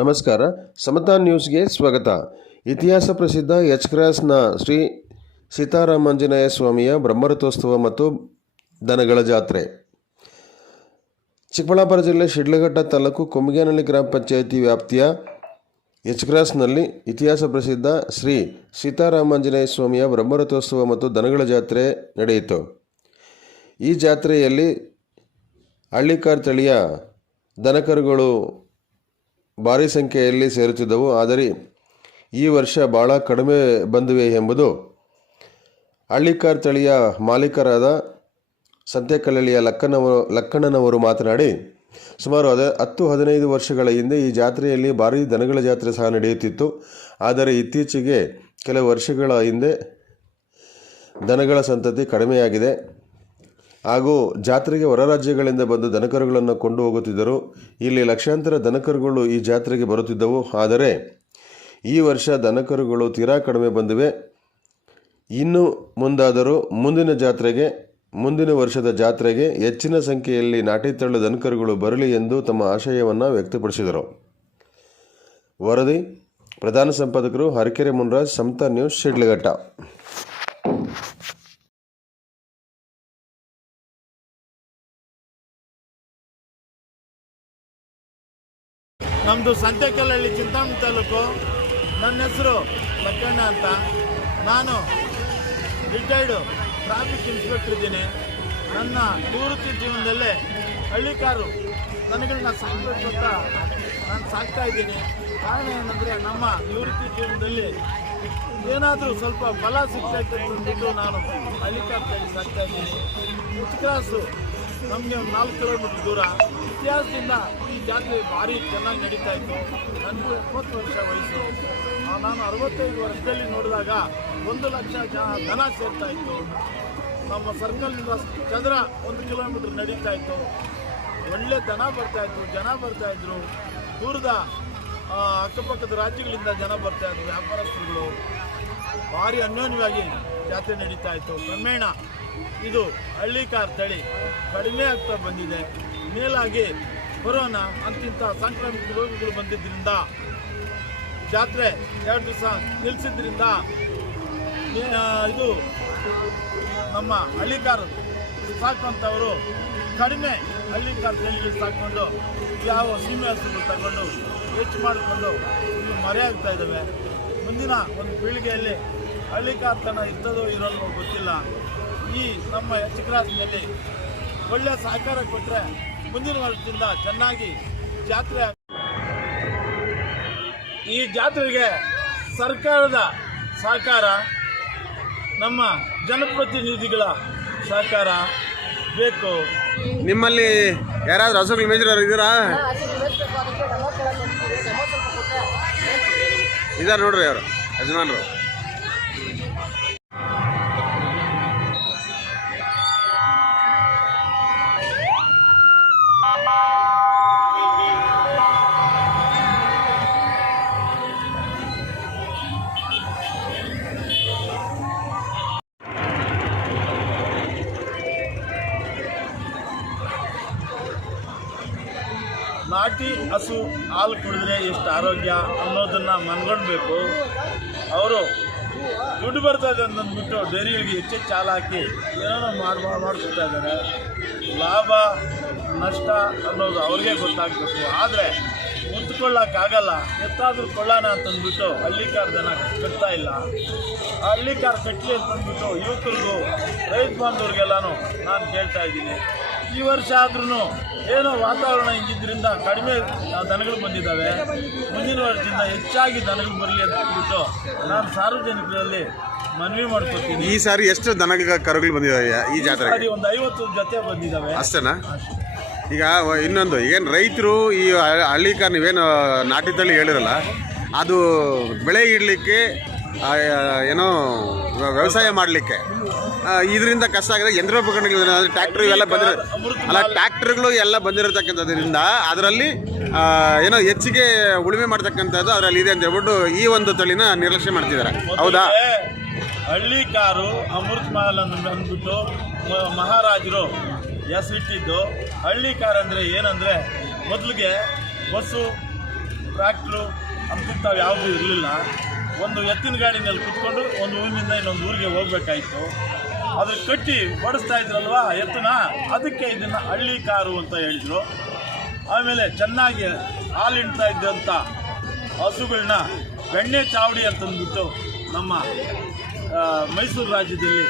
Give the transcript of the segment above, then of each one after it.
ನಮಸ್ಕಾರ. ಸಮತಾ ನ್ಯೂಸ್ಗೆ ಸ್ವಾಗತ. ಇತಿಹಾಸ ಪ್ರಸಿದ್ಧ ಎಚ್ ಕ್ರಾಸ್ನ ಶ್ರೀ ಸೀತಾರಾಮಾಂಜನೇಯ ಸ್ವಾಮಿಯ ಬ್ರಹ್ಮರಥೋತ್ಸವ ಮತ್ತು ದನಗಳ ಜಾತ್ರೆ. ಚಿಕ್ಕಬಳ್ಳಾಪುರ ಜಿಲ್ಲೆ ಶಿಡ್ಲಘಟ್ಟ ತಾಲೂಕು ಕೊಮ್ಮಿಗೇನಹಳ್ಳಿ ಗ್ರಾಮ ಪಂಚಾಯಿತಿ ವ್ಯಾಪ್ತಿಯ ಎಚ್ ಕ್ರಾಸ್ನಲ್ಲಿ ಇತಿಹಾಸ ಪ್ರಸಿದ್ಧ ಶ್ರೀ ಸೀತಾರಾಮಾಂಜನೇಯ ಸ್ವಾಮಿಯ ಬ್ರಹ್ಮರಥೋತ್ಸವ ಮತ್ತು ದನಗಳ ಜಾತ್ರೆ ನಡೆಯಿತು. ಈ ಜಾತ್ರೆಯಲ್ಲಿ ಹಳ್ಳಿಕಾರ್ ತಳಿಯ ದನಕರುಗಳು ಭಾರಿ ಸಂಖ್ಯೆಯಲ್ಲಿ ಸೇರುತ್ತಿದ್ದವು. ಆದರೆ ಈ ವರ್ಷ ಭಾಳ ಕಡಿಮೆ ಬಂದಿವೆ ಎಂಬುದು ಹಳ್ಳಿಕಾರ್ ತಳಿಯ ಮಾಲೀಕರಾದ ಸಂತೆಕಲ್ಲಳಿಯ ಲಕ್ಕನವರು ಲಕ್ಕಣ್ಣನವರು ಮಾತನಾಡಿ, ಸುಮಾರು ಹದ, ಹತ್ತು ಹದಿನೈದು ವರ್ಷಗಳ ಹಿಂದೆ ಈ ಜಾತ್ರೆಯಲ್ಲಿ ಭಾರಿ ದನಗಳ ಜಾತ್ರೆ ಸಹ ನಡೆಯುತ್ತಿತ್ತು. ಆದರೆ ಇತ್ತೀಚೆಗೆ ಕೆಲವು ವರ್ಷಗಳ ಹಿಂದೆ ದನಗಳ ಸಂತತಿ ಕಡಿಮೆಯಾಗಿದೆ. ಹಾಗೂ ಜಾತ್ರೆಗೆ ಹೊರ ರಾಜ್ಯಗಳಿಂದ ಬಂದು ದನಕರುಗಳನ್ನು ಕೊಂಡು ಹೋಗುತ್ತಿದ್ದರು. ಇಲ್ಲಿ ಲಕ್ಷಾಂತರ ದನಕರುಗಳು ಈ ಜಾತ್ರೆಗೆ ಬರುತ್ತಿದ್ದವು. ಆದರೆ ಈ ವರ್ಷ ದನಕರುಗಳು ತೀರಾ ಕಡಿಮೆ ಬಂದಿವೆ. ಇನ್ನು ಮುಂದಾದರೂ ಮುಂದಿನ ಜಾತ್ರೆಗೆ, ಮುಂದಿನ ವರ್ಷದ ಜಾತ್ರೆಗೆ ಹೆಚ್ಚಿನ ಸಂಖ್ಯೆಯಲ್ಲಿ ನಾಟಿ ತಳ್ಳು ದನಕರುಗಳು ಬರಲಿ ಎಂದು ತಮ್ಮ ಆಶಯವನ್ನು ವ್ಯಕ್ತಪಡಿಸಿದರು. ವರದಿ, ಪ್ರಧಾನ ಸಂಪಾದಕರು ಹರಕೆರೆ ಮುನ್ರಾಜ್ ಸಮತಾ ನ್ಯೂಸ್, ಶಿಡ್ಲಘಟ್ಟ. ನಮ್ಮದು ಸಂತೆಕಲ್ಲಹಳ್ಳಿ ಚಿಂತಾಮಣಿ ತಾಲೂಕು. ನನ್ನ ಹೆಸರು ಲಕ್ಕಣ್ಣ ಅಂತ. ನಾನು ರಿಟೈರ್ಡು ಟ್ರಾಫಿಕ್ ಇನ್ಸ್ಪೆಕ್ಟರ್ ಇದ್ದೀನಿ. ನನ್ನ ನಿವೃತ್ತಿ ಜೀವನದಲ್ಲೇ ಹಳ್ಳಿ ಕಾರು ನನಗಳನ್ನ ಸಾಕಬೇಕು ನಾನು ಸಾಕ್ತಾ ಇದ್ದೀನಿ. ಕಾರಣ ಏನಂದರೆ ನಮ್ಮ ನಿವೃತ್ತಿ ಜೀವನದಲ್ಲಿ ಏನಾದರೂ ಸ್ವಲ್ಪ ಬಲ ಸಿಗ್ತಾ ಇತ್ತು ನಾನು ಹಳ್ಳಿ ಕಾರ್ತಾ ಸಾಕ್ತಾ ಇದ್ದೀನಿ. ಕ್ರಾಸು ನಮಗೆ ಒಂದು ನಾಲ್ಕು ಕಿಲೋಮೀಟ್ರ್ ದೂರ. ಇತಿಹಾಸದಿಂದ ಜಾತ್ರೆ ಭಾರಿ ಚೆನ್ನಾಗಿ ನಡೀತಾ ಇತ್ತು. ನನಗೂ ಎಪ್ಪತ್ತು ವರ್ಷ ವಯಸ್ಸು. ನಾನು ಅರವತ್ತೈದು ವರ್ಷದಲ್ಲಿ ನೋಡಿದಾಗ ಒಂದು ಲಕ್ಷ ಜನ ದನ ಸೇರ್ತಾ ಇತ್ತು. ನಮ್ಮ ಸರ್ಕಲ್ನಿಂದ ಚದರ ಒಂದು ಕಿಲೋಮೀಟ್ರ್ ನಡೀತಾ ಇತ್ತು. ಒಳ್ಳೆ ದನ ಬರ್ತಾ ಇತ್ತು, ಜನ ಬರ್ತಾ ಇದ್ರು. ದೂರದ ಅಕ್ಕಪಕ್ಕದ ರಾಜ್ಯಗಳಿಂದ ಜನ ಬರ್ತಾ ಇದ್ರು, ವ್ಯಾಪಾರಸ್ಥರುಗಳು. ಭಾರಿ ಅನ್ಯೋನ್ಯವಾಗಿ ಜಾತ್ರೆ ನಡೀತಾ ಇತ್ತು. ಕ್ರಮೇಣ ಇದು ಹಳ್ಳಿಕಾರ್ ತಳಿ ಕಡಿಮೆ ಆಗ್ತಾ ಬಂದಿದೆ. ಮೇಲಾಗಿ ಕೊರೋನಾ ಅಂತಿಂತ ಸಾಂಕ್ರಾಮಿಕ ರೋಗಗಳು ಬಂದಿದ್ದರಿಂದ, ಜಾತ್ರೆ ಎರಡು ದಿವಸ ನಿಲ್ಲಿಸಿದ್ರಿಂದ ಇದು ನಮ್ಮ ಹಳ್ಳಿಕಾರ ಸಾಕುವಂಥವರು ಕಡಿಮೆ ಹಳ್ಳಿಕಾರ ತಳಿಗಳು ಸಾಕೊಂಡು ಯಾವ ಸೀಮೆ ಹಸುಗಳು ತಗೊಂಡು ಹೆಚ್ಚು ಮಾಡಿಕೊಂಡು ಮರೆಯಾಗ್ತಾ ಇದ್ದಾವೆ. ಮುಂದಿನ ಒಂದು ಪೀಳಿಗೆಯಲ್ಲಿ ಹಳ್ಳಿಕಾರ್ತನ ಇರ್ತದೋ ಇರೋಲ್ವೋ ಗೊತ್ತಿಲ್ಲ. ಈ ನಮ್ಮ ಚಿಕ್ಕರಾಜಿನಲ್ಲಿ ಒಳ್ಳೆಯ ಸಹಕಾರ ಕೊಟ್ಟರೆ ಮುಂದಿನ ವರ್ಷದಿಂದ ಚೆನ್ನಾಗಿ ಜಾತ್ರೆ ಈ ಜಾತ್ರೆಗೆ ಸರ್ಕಾರದ ಸಹಕಾರ, ನಮ್ಮ ಜನಪ್ರತಿನಿಧಿಗಳ ಸಹಕಾರ ಬೇಕು. ನಿಮ್ಮಲ್ಲಿ ಯಾರಾದರೂ ಹಸುಗಳು ಮೇಜರ್ ಇದ್ದೀರಾ? ಇದಾರೆ ನೋಡ್ರಿ ಅವರು, ಯಜಮಾನ್ರು. ನಾಟಿ ಹಸು ಹಾಲು ಕುಡಿದ್ರೆ ಎಷ್ಟು ಆರೋಗ್ಯ ಅನ್ನೋದನ್ನು ಮನ್ಕೊಳ್ಬೇಕು ಅವರು ದುಡ್ಡು ಬರ್ತಾ ಇದೆ ಅಂದ್ಬಿಟ್ಟು ಡೈರಿಗಳಿಗೆ ಹೆಚ್ಚೆಚ್ಚು ಹಾಲು ಹಾಕಿ ಏನೋ ಮಾಡಿ ಮಾಡ್ಕೊತಾ ಇದ್ದಾರೆ. ಲಾಭ, ನಷ್ಟ ಅನ್ನೋದು ಅವ್ರಿಗೆ ಗೊತ್ತಾಗಬೇಕು. ಆದರೆ ಮುತ್ಕೊಳ್ಳೋಕ್ಕಾಗಲ್ಲ. ಎತ್ತಾದರೂ ಕೊಳ್ಳೋಣ ಅಂತಂದ್ಬಿಟ್ಟು ಹಳ್ಳಿಕಾರ ಜನ ಕಟ್ತಾ ಇಲ್ಲ. ಆ ಹಳ್ಳಿಕಾರ್ ಕಟ್ಟಲಿ ಅಂತಂದ್ಬಿಟ್ಟು ಯುವಕರಿಗೂ, ರೈತ ಬಾಂಧವ್ರಿಗೆಲ್ಲನೂ ನಾನು ಕೇಳ್ತಾ ಇದ್ದೀನಿ. ಈ ವರ್ಷ ಆದ್ರೂ ಏನೋ ವಾತಾವರಣ ಇದ್ದಿದ್ದರಿಂದ ಕಡಿಮೆ ದನಗಳು ಬಂದಿದ್ದಾವೆ. ಮುಂದಿನ ವರ್ಷದಿಂದ ಹೆಚ್ಚಾಗಿ ದನಗಳು ಬರಲಿ ಅಂತ ಹೇಳ್ಬಿಟ್ಟು ನಾನು ಸಾರ್ವಜನಿಕರಲ್ಲಿ ಮನವಿ ಮಾಡ್ಕೊತೀನಿ. ಈ ಸಾರಿ ಎಷ್ಟು ದನಗಳ ಕರುಗಳು ಬಂದಿದ್ದಾವೆ ಈ ಜಾತ್ರೆ ಸರಿ ಒಂದು ಐವತ್ತು ಜೊತೆ ಬಂದಿದ್ದಾವೆ. ಅಷ್ಟೇನಾ? ಈಗ ಇನ್ನೊಂದು ಏನು ರೈತರು ಈ ಹಳ್ಳಿ ಕಾರ್ ನೀವೇನು ನಾಟಿ ತಳಿ ಹೇಳಿರಲ್ಲ ಅದು ಬೆಳೆ ಇಡಲಿಕ್ಕೆ ಏನೋ ವ್ಯವಸಾಯ ಮಾಡಲಿಕ್ಕೆ. ಇದರಿಂದ ಕಷ್ಟ ಆಗಿದೆ. ಯಂತ್ರೋಪಕರಣಗಳು ಟ್ರ್ಯಾಕ್ಟರ್ ಇವೆಲ್ಲ ಬಂದಿರೋ ಅಲ್ಲ ಟ್ರ್ಯಾಕ್ಟರ್ಗಳು ಎಲ್ಲ ಬಂದಿರತಕ್ಕಂಥದ್ರಿಂದ ಅದರಲ್ಲಿ ಏನೋ ಹೆಚ್ಚಿಗೆ ಉಳುಮೆ ಮಾಡ್ತಕ್ಕಂಥದ್ದು ಅದರಲ್ಲಿ ಇದೆ ಅಂತ ಹೇಳ್ಬಿಟ್ಟು ಈ ಒಂದು ತಳಿನ ನಿರ್ಲಕ್ಷ್ಯ ಮಾಡ್ತಿದ್ದಾರೆ. ಹೌದಾ? ಹಳ್ಳಿ ಕಾರು ಅಮೃತ್ ಮಹಲ್ ಅಂತ ಅಂದ್ಬಿಟ್ಟು ಮಹಾರಾಜರು ಹೆಸರಿಟ್ಟಿದ್ದು ಹಳ್ಳಿ ಕಾರ್ ಅಂದರೆ ಏನಂದರೆ ಮೊದಲಿಗೆ ಬಸ್ಸು ಟ್ರ್ಯಾಕ್ಟ್ರು ಅಂತಿಂಥವು ಯಾವುದೂ ಇರಲಿಲ್ಲ. ಒಂದು ಎತ್ತಿನ ಗಾಡಿನಲ್ಲಿ ಕುತ್ಕೊಂಡು ಒಂದು ಊರಿನಿಂದ ಇನ್ನೊಂದು ಊರಿಗೆ ಹೋಗ್ಬೇಕಾಯ್ತು. ಅದ್ರ ಕಟ್ಟಿ ಬಡಿಸ್ತಾ ಇದ್ರಲ್ವಾ ಎತ್ತನ? ಅದಕ್ಕೆ ಇದನ್ನು ಹಳ್ಳಿ ಕಾರು ಅಂತ ಹೇಳಿದರು. ಆಮೇಲೆ ಚೆನ್ನಾಗಿ ಹಾಲು ಹಿಂಡ್ತಾ ಇದ್ದಂಥ ಹಸುಗಳನ್ನ ಬೆಣ್ಣೆ ಚಾವಡಿ ಅಂತಂದ್ಬಿಟ್ಟು ನಮ್ಮ ಮೈಸೂರು ರಾಜ್ಯದಲ್ಲಿ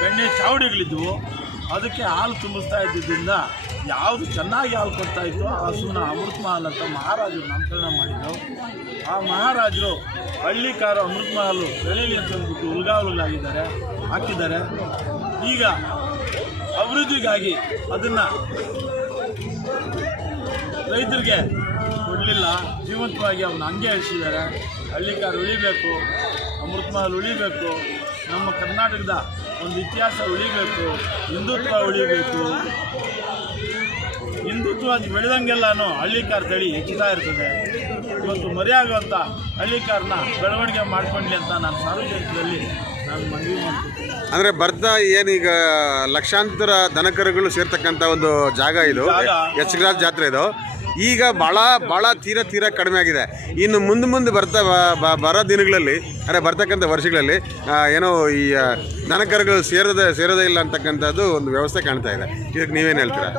ಬೆಣ್ಣೆ ಚಾವಡಿಗಳಿದ್ವು. ಅದಕ್ಕೆ ಹಾಲು ತುಂಬಿಸ್ತಾ ಇದ್ದಿದ್ದರಿಂದ ಯಾವುದು ಚೆನ್ನಾಗಿ ಯಾವ್ದು ಕೊಡ್ತಾ ಇತ್ತು, ಆ ಹಸುನ ಅಮೃತ ಮಹಲ್ ಅಂತ ಮಹಾರಾಜರು ನಾಮಕರಣ ಮಾಡಿದ್ರು. ಆ ಮಹಾರಾಜರು ಹಳ್ಳಿ ಕಾರು ಅಮೃತ ಮಹಲ್ ಬೆಳೀಲಿ ಅಂತ ಅಂದ್ಬಿಟ್ಟು ಹುಲ್ಗಾವಲುಗಳಾಗಿದ್ದಾರೆ ಹಾಕಿದ್ದಾರೆ. ಈಗ ಅಭಿವೃದ್ಧಿಗಾಗಿ ಅದನ್ನು ರೈತರಿಗೆ ಕೊಡಲಿಲ್ಲ. ಜೀವಂತವಾಗಿ ಅವನ್ನ ಹಂಗೆ ಇಳಿಸಿದ್ದಾರೆ ಹಳ್ಳಿಕಾರ ಉಳಿಬೇಕು. ಅಮೃತ ಮಹಲ್ ಉಳಿಬೇಕು ನಮ್ಮ ಕರ್ನಾಟಕದ ಒಂದು ಇತಿಹಾಸ ಉಳಿಬೇಕು ಹಿಂದುತ್ವ ಉಳಿಬೇಕು. ಹಿಂದುತ್ವ ಬೆಳೆದಂಗೆಲ್ಲನೂ ಹಳ್ಳಿಕಾರ್ ತಳಿ ಹೆಚ್ಚುತ್ತಾ ಇರ್ತದೆ. ಇವತ್ತು ಮರೆಯಾಗುವಂಥ ಹಳ್ಳಿಕಾರನ್ನ ಬೆಳವಣಿಗೆ ಮಾಡ್ಕೊಂಡ್ಲಿ ಅಂತ ನಾನು ಸಾರ್ವಜನಿಕರಲ್ಲಿ ನಾನು ಮನವಿ ಮಾಡ್ತೀನಿ ಅಂದರೆ ಬರ್ತಾ ಏನೀಗ ಲಕ್ಷಾಂತರ ದನಕರುಗಳು ಸೇರ್ತಕ್ಕಂಥ ಒಂದು ಜಾಗ ಇದು. ಯಶಗ್ರಾಜ್ ಜಾತ್ರೆ ಇದು. ಈಗ ಭಾಳ ಭಾಳ ತೀರ ತೀರ ಕಡಿಮೆ ಆಗಿದೆ. ಇನ್ನು ಮುಂದೆ ಮುಂದೆ ಬರ್ತಾ ಬರೋ ದಿನಗಳಲ್ಲಿ ಅಂದರೆ ಬರ್ತಕ್ಕಂಥ ವರ್ಷಗಳಲ್ಲಿ ಏನೋ ಈ ದನಕರುಗಳು ಸೇರೋದೇ ಸೇರೋದೇ ಇಲ್ಲ ಅಂತಕ್ಕಂಥದ್ದು ಒಂದು ವ್ಯವಸ್ಥೆ ಕಾಣ್ತಾ ಇದೆ. ಇದಕ್ಕೆ ನೀವೇನು ಹೇಳ್ತೀರಾ?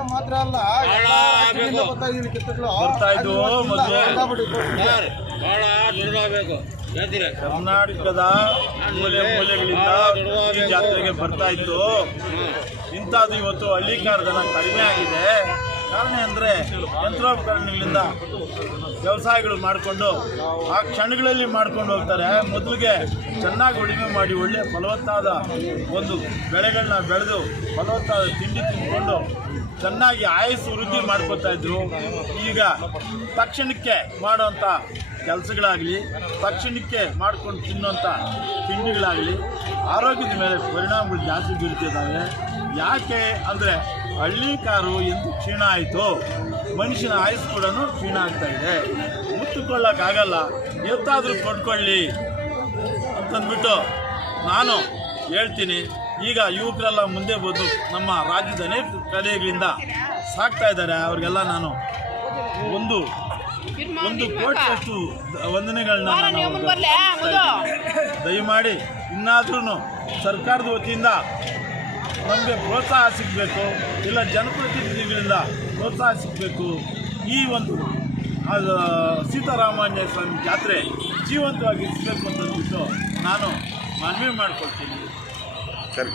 ಕರ್ನಾಟಕದ ಮೂಲೆ ಮೂಲೆಗಳಿಂದ ಈ ಜಾತ್ರೆಗೆ ಬರ್ತಾ ಇತ್ತು. ಇಂಥದ್ದು ಇವತ್ತು ಹಳ್ಳಿಕಾರ ಜನ ಕಡಿಮೆ ಆಗಿದೆ. ಕಾರಣ ಅಂದರೆ ಯಂತ್ರೋಪಕರಣಗಳಿಂದ ವ್ಯವಸಾಯಗಳು ಮಾಡಿಕೊಂಡು ಆ ಕ್ಷಣಗಳಲ್ಲಿ ಮಾಡ್ಕೊಂಡು ಹೋಗ್ತಾರೆ. ಮೊದಲಿಗೆ ಚೆನ್ನಾಗಿ ಉಳುಮೆ ಮಾಡಿ ಒಳ್ಳೆ ಫಲವತ್ತಾದ ಒಂದು ಬೆಳೆಗಳನ್ನ ಬೆಳೆದು ಫಲವತ್ತಾದ ತಿಂಡಿ ತಿಂದ್ಕೊಂಡು ಚೆನ್ನಾಗಿ ಆಯಸ್ಸು ವೃದ್ಧಿ ಮಾಡ್ಕೊತಾ ಇದ್ರು. ಈಗ ತಕ್ಷಣಕ್ಕೆ ಮಾಡುವಂಥ ಕೆಲಸಗಳಾಗಲಿ, ತಕ್ಷಣಕ್ಕೆ ಮಾಡ್ಕೊಂಡು ತಿನ್ನುವಂಥ ತಿಂಡಿಗಳಾಗಲಿ ಆರೋಗ್ಯದ ಮೇಲೆ ಪರಿಣಾಮಗಳು ಜಾಸ್ತಿ ಬೀರ್ತಿದ್ದಾವೆ. ಯಾಕೆ ಅಂದರೆ ಹಳ್ಳಿ ಕಾರು ಎಂದು ಕ್ಷೀಣ ಆಯಿತು. ಮನುಷ್ಯನ ಆಯುಸ್ ಕೂಡ ಕ್ಷೀಣ ಆಗ್ತಾ ಇದೆ. ಮುತ್ತುಕೊಳ್ಳೋಕ್ಕಾಗಲ್ಲ ಎತ್ತಾದರೂ ಕೊಂಡ್ಕೊಳ್ಳಿ ಅಂತಂದ್ಬಿಟ್ಟು ನಾನು ಹೇಳ್ತೀನಿ. ಈಗ ಯುವಕರೆಲ್ಲ ಮುಂದೆ ಬಂದು ನಮ್ಮ ರಾಜ್ಯದ ಅನೇಕ ಕಲೆಗಳಿಂದ ಸಾಕ್ತಾ ಇದ್ದಾರೆ. ಅವ್ರಿಗೆಲ್ಲ ನಾನು ಒಂದು ಒಂದು ಕೋಟಿಯಷ್ಟು ವಂದನೆಗಳನ್ನ. ದಯಮಾಡಿ ಇನ್ನಾದ್ರೂ ಸರ್ಕಾರದ ವತಿಯಿಂದ ನಮಗೆ ಪ್ರೋತ್ಸಾಹ ಸಿಗಬೇಕು ಇಲ್ಲ ಜನಪ್ರತಿನಿಧಿಗಳಿಂದ ಪ್ರೋತ್ಸಾಹ ಸಿಗಬೇಕು. ಈ ಒಂದು ಆ, ಸೀತಾರಾಮಾಂಜನೇಯ ಸ್ವಾಮಿ ಜಾತ್ರೆ ಜೀವಂತವಾಗಿ ಸಿಗಬೇಕು ಅಂತಂದ್ಬಿಟ್ಟು ನಾನು ಮನವಿ ಮಾಡ್ಕೊಳ್ತೀನಿ. ಸರಿ.